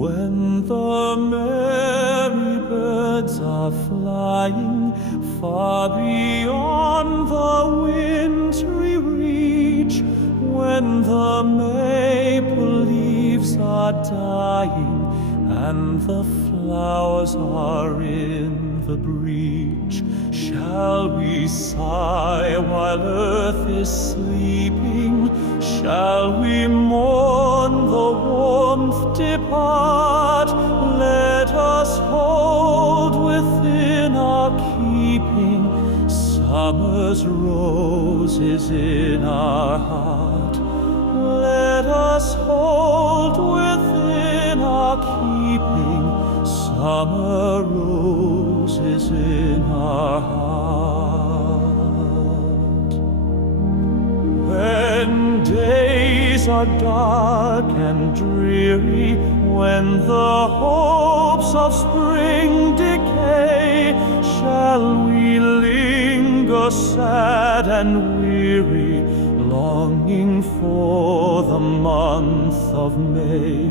When the merry birds are flying far beyond the wintry reach, when the maple leaves are dying and the flowers are in the breach, shall we sigh while earth is sleeping? Shall we mourn the warmth depart? Let us hold within our keeping summer's roses in our heart. Let us hold within our keeping summer roses in our heart. When days are dark and dreary, when the hopes of spring decay, shall we linger sad and weary, longing for the month of May?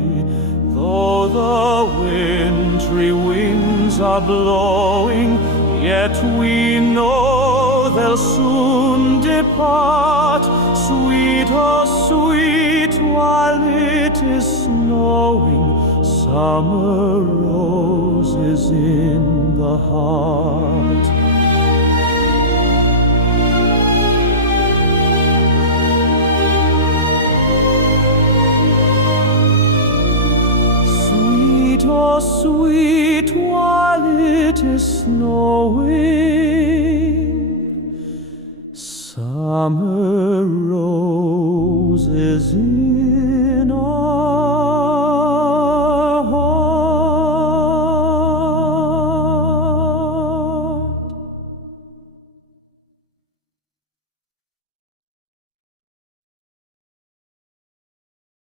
Though the wintry winds are blowing, yet we know they'll soon depart. Sweet, oh sweet, while it is snowing, summer roses in the heart. Sweet, oh sweet, while it is snowing, summer roses in